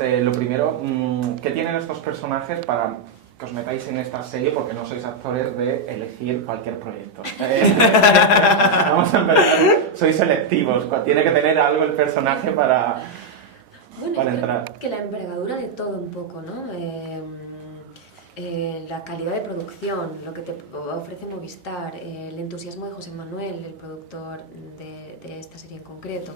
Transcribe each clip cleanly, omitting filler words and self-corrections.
Lo primero, ¿qué tienen estos personajes para que os metáis en esta serie? Porque no sois actores de elegir cualquier proyecto. Vamos a empezar. Sois selectivos. Tiene que tener algo el personaje para entrar. Que la envergadura de todo un poco, ¿no? La calidad de producción, lo que te ofrece Movistar, el entusiasmo de José Manuel, el productor de esta serie en concreto,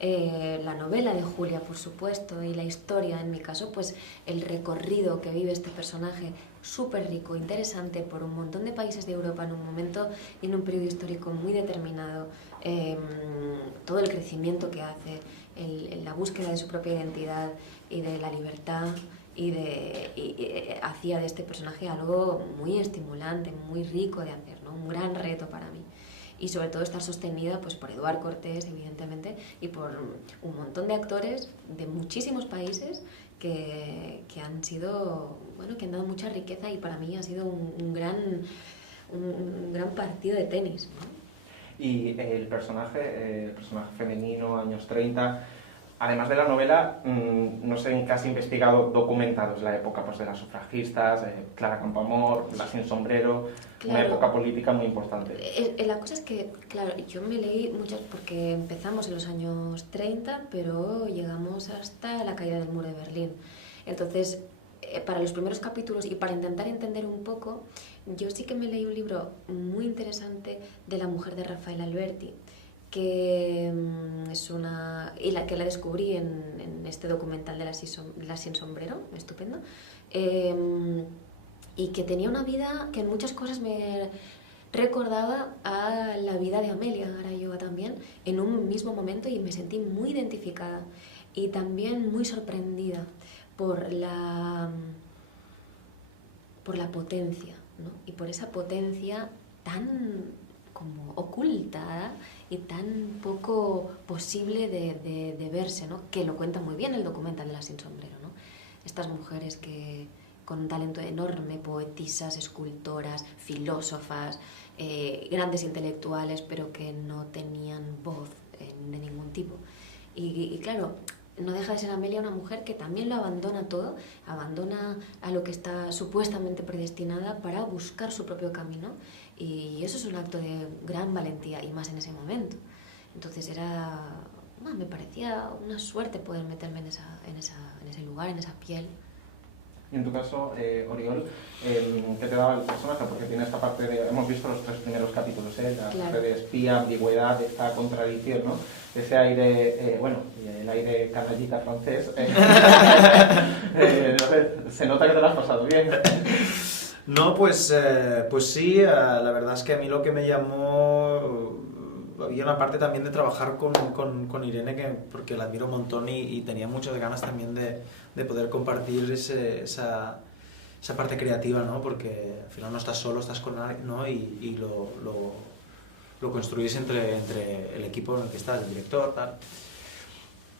la novela de Julia, por supuesto, y la historia, en mi caso, pues el recorrido que vive este personaje súper rico, interesante, por un montón de países de Europa en un momento y en un periodo histórico muy determinado, todo el crecimiento que hace, la búsqueda de su propia identidad y de la libertad, y hacía de este personaje algo muy estimulante, muy rico de hacer, ¿no? Un gran reto para mí. Y sobre todo estar sostenida pues, por Eduard Cortés, evidentemente, y por un montón de actores de muchísimos países que han sido, bueno, que han dado mucha riqueza, y para mí ha sido un gran partido de tenis, ¿no? Y el personaje femenino, años 30, además de la novela, no sé en qué has investigado documentados, la época pues, de las sufragistas, Clara Campoamor, La Sin Sombrero, claro. Una época política muy importante. La cosa es que, claro, yo me leí muchas, porque empezamos en los años 30, pero llegamos hasta la caída del muro de Berlín. Entonces, para los primeros capítulos y para intentar entender un poco, yo sí que me leí un libro muy interesante de La mujer de Rafael Alberti, que es y que la descubrí en este documental de La Sin Sombrero, estupendo, y que tenía una vida que en muchas cosas me recordaba a la vida de Amelia Arayova también, en un mismo momento, y me sentí muy identificada y también muy sorprendida por la potencia, ¿no? Y por esa potencia tan como oculta y tan poco posible de verse, ¿no? Que lo cuenta muy bien el documental de La Sin Sombrero, ¿no? Estas mujeres que con un talento enorme, poetisas, escultoras, filósofas, grandes intelectuales, pero que no tenían voz de ningún tipo. Y claro, no deja de ser Amelia una mujer que también lo abandona todo, abandona a lo que está supuestamente predestinada para buscar su propio camino, y eso es un acto de gran valentía, y más en ese momento. Entonces me parecía una suerte poder meterme en ese lugar, en esa piel. Y en tu caso, Oriol, ¿qué te daba el personaje? Porque tiene esta parte de... Hemos visto los 3 primeros capítulos, la parte de espía, ambigüedad, esta contradicción, ¿no? Ese aire, el aire canallita francés. No sé, se nota que te lo has pasado bien. No, pues sí, la verdad es que a mí lo que me llamó... Había una parte también de trabajar con Irene, porque la admiro un montón, y tenía muchas ganas también de poder compartir esa parte creativa, ¿no? Porque al final no estás solo, estás con alguien, ¿no? Y lo construís entre el equipo en el que estás, el director, tal.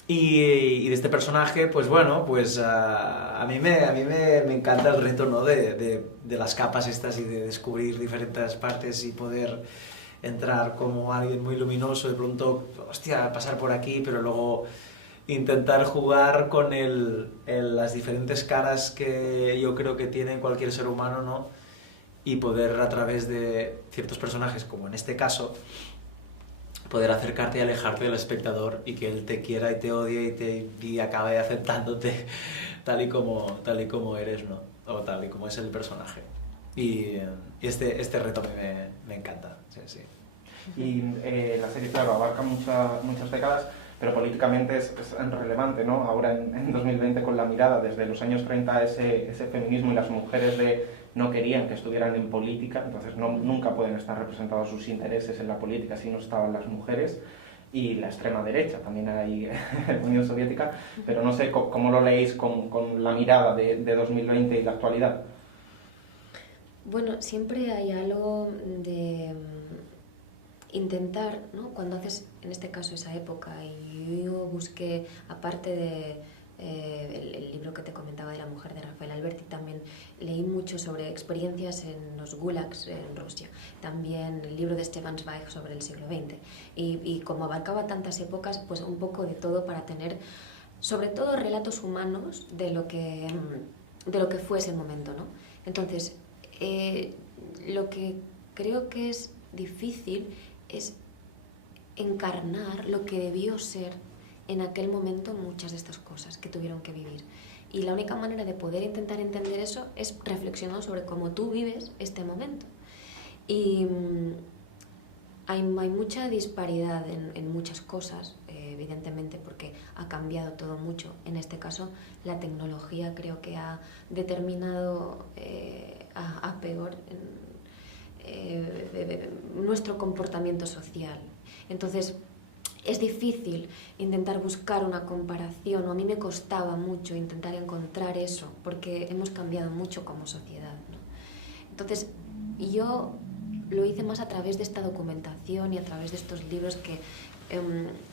Y de este personaje, pues bueno, pues a mí me encanta el reto, ¿no? De las capas estas, y de descubrir diferentes partes y poder entrar como alguien muy luminoso, de pronto, hostia, pasar por aquí, pero luego intentar jugar con las diferentes caras que yo creo que tiene cualquier ser humano, ¿no? Y poder, a través de ciertos personajes, como en este caso, poder acercarte y alejarte del espectador, y que él te quiera y te odie y acabe aceptándote tal y como eres, ¿no? O tal y como es el personaje. Y este reto me encanta, sí. Y la serie, claro, abarca muchas décadas, pero políticamente es relevante, ¿no? Ahora en 2020, con la mirada desde los años 30, ese feminismo, y las mujeres no querían que estuvieran en política, entonces nunca pueden estar representados sus intereses en la política si no estaban las mujeres. Y la extrema derecha, también hay Unión Soviética, pero no sé cómo lo leéis con la mirada de 2020 y la actualidad. Bueno, siempre hay algo de intentar, ¿no? Cuando haces, en este caso, esa época, y yo busqué, aparte de el libro que te comentaba de La mujer de Rafael Alberti, también leí mucho sobre experiencias en los gulags en Rusia, también el libro de Stefan Zweig sobre el siglo XX, y como abarcaba tantas épocas, pues un poco de todo para tener sobre todo relatos humanos de lo que fue ese momento, ¿no? Entonces, lo que creo que es difícil es encarnar lo que debió ser en aquel momento muchas de estas cosas que tuvieron que vivir. Y la única manera de poder intentar entender eso es reflexionar sobre cómo tú vives este momento. Y hay mucha disparidad en muchas cosas, evidentemente, porque ha cambiado todo mucho. En este caso, la tecnología creo que ha determinado a peor nuestro comportamiento social. Entonces, es difícil intentar buscar una comparación, o a mí me costaba mucho intentar encontrar eso, porque hemos cambiado mucho como sociedad, ¿no? Entonces, yo lo hice más a través de esta documentación y a través de estos libros que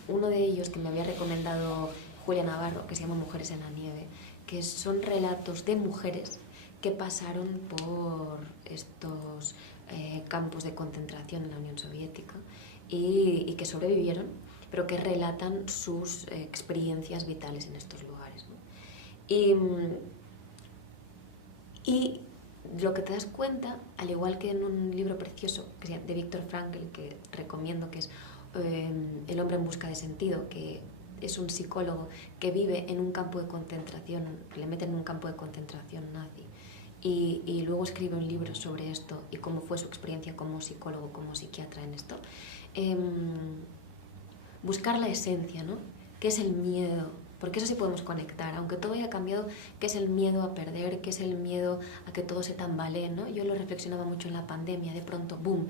uno de ellos que me había recomendado Julia Navarro, que se llama Mujeres en la nieve, que son relatos de mujeres que pasaron por estos campos de concentración en la Unión Soviética y que sobrevivieron, pero que relatan sus experiencias vitales en estos lugares, ¿no? Y lo que te das cuenta, al igual que en un libro precioso de Viktor Frankl, que recomiendo, que es El hombre en busca de sentido, que es un psicólogo que vive en un campo de concentración, que le meten en un campo de concentración nazi, y luego escribe un libro sobre esto y cómo fue su experiencia como psicólogo, como psiquiatra en esto. Buscar la esencia, ¿no? ¿Qué es el miedo? Porque eso sí podemos conectar, aunque todo haya cambiado. ¿Qué es el miedo a perder? ¿Qué es el miedo a que todo se tambalee, ¿no? Yo lo reflexionaba mucho en la pandemia, de pronto, ¡boom!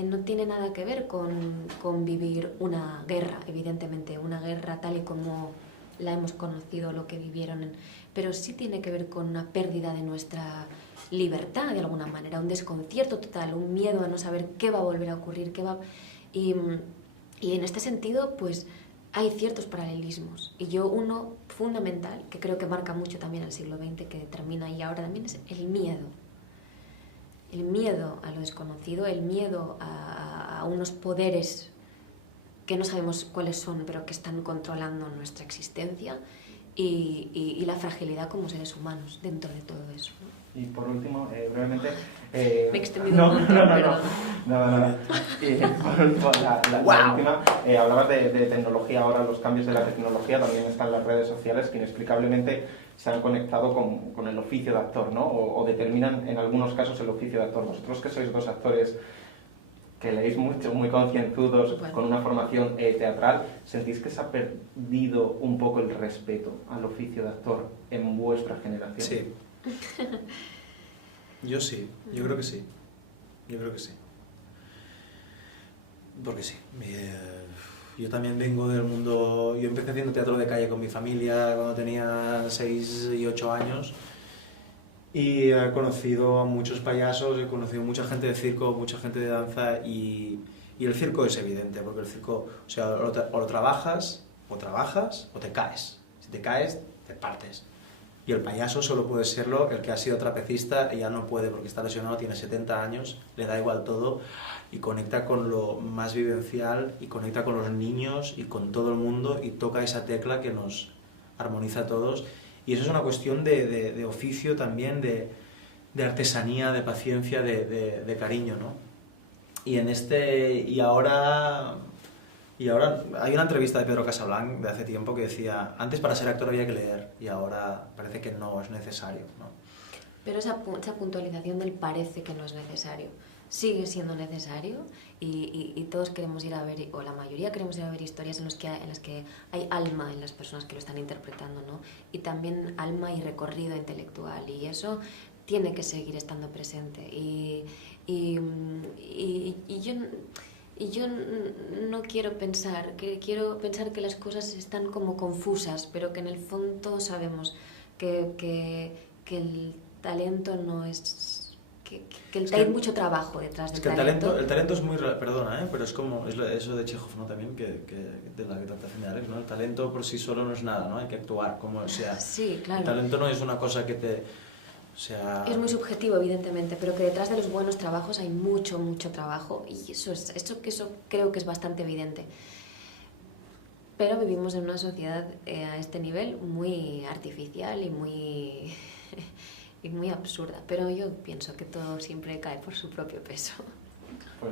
No tiene nada que ver con vivir una guerra, evidentemente, una guerra tal y como la hemos conocido, lo que vivieron, pero sí tiene que ver con una pérdida de nuestra libertad, de alguna manera, un desconcierto total, un miedo a no saber qué va a volver a ocurrir, y en este sentido, pues, hay ciertos paralelismos. Y uno fundamental, que creo que marca mucho también el siglo XX, que determina y ahora también, es el miedo. El miedo a lo desconocido, el miedo a unos poderes que no sabemos cuáles son, pero que están controlando nuestra existencia, y la fragilidad como seres humanos dentro de todo eso, ¿no? Y por último, brevemente... Me he extendido un montón, perdón. Nada. Por último, la última, hablabas de tecnología. Ahora los cambios de la tecnología también están las redes sociales, que inexplicablemente se han conectado con el oficio de actor, ¿no? O determinan en algunos casos el oficio de actor. Vosotros, que sois dos actores que leéis mucho, muy concienzudos, bueno, con una formación teatral, ¿sentís que se ha perdido un poco el respeto al oficio de actor en vuestra generación? Sí. Yo sí, yo creo que sí. Porque sí. Yo también vengo del mundo... Yo empecé haciendo teatro de calle con mi familia cuando tenía 6 y 8 años. Y he conocido a muchos payasos, he conocido mucha gente de circo, mucha gente de danza, y el circo es evidente, porque el circo, o sea, o lo trabajas o te caes. Si te caes, te partes. Y el payaso solo puede serlo el que ha sido trapecista y ya no puede porque está lesionado, tiene 70 años, le da igual todo y conecta con lo más vivencial y conecta con los niños y con todo el mundo y toca esa tecla que nos armoniza a todos. Y eso es una cuestión de oficio también, de artesanía, de paciencia, de cariño, ¿no? Y ahora hay una entrevista de Pedro Casablanc de hace tiempo que decía, antes para ser actor había que leer y ahora parece que no es necesario, ¿no? Pero esa puntualización del parece que no es necesario sigue siendo necesario, y todos queremos ir a ver, o la mayoría queremos ir a ver historias en las que hay alma en las personas que lo están interpretando, ¿no? Y también alma y recorrido intelectual, y eso tiene que seguir estando presente. Y yo no quiero pensar, quiero pensar que las cosas están como confusas, pero que en el fondo sabemos que el talento no es... que hay mucho trabajo detrás del talento. El talento es muy... Perdona, pero es como eso de Chekhov, ¿no? También, que de la adaptación de Alex, ¿no? El talento por sí solo no es nada, ¿no? Hay que actuar, como sea. Sí, claro. El talento no es una cosa que te... O sea... Es muy subjetivo, evidentemente, pero que detrás de los buenos trabajos hay mucho trabajo, y eso creo que es bastante evidente. pero vivimos en una sociedad a este nivel muy artificial y muy, y muy absurda. Pero yo pienso que todo siempre cae por su propio peso.